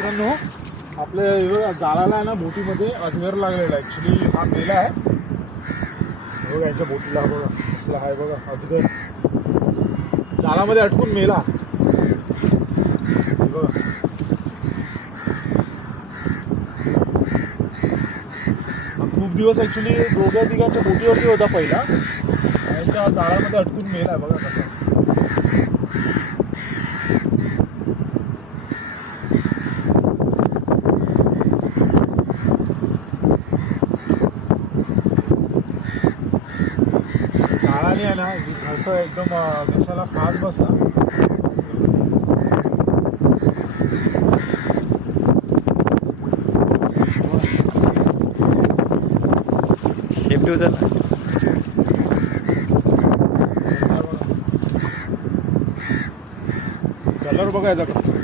मित्रांनो आपल्या जाळाला आहे ना बोटीमध्ये अजगर लागलेला आहे. ॲक्च्युली हा मेला आहे. बघा यांच्या बोटीला बघा कसला आहे बघा अजगर जाळामध्ये अटकून मेला. बघा खूप दिवस ॲक्च्युली दोघ्या तिघांच्या बोटीवरती होता पहिला. यांच्या जाळामध्ये अटकून मेला आहे. बघा कसा जाळाने आहे ना असं एकदम देशाला फास बसला. शेपटी उचल. कलर बघायचा कसं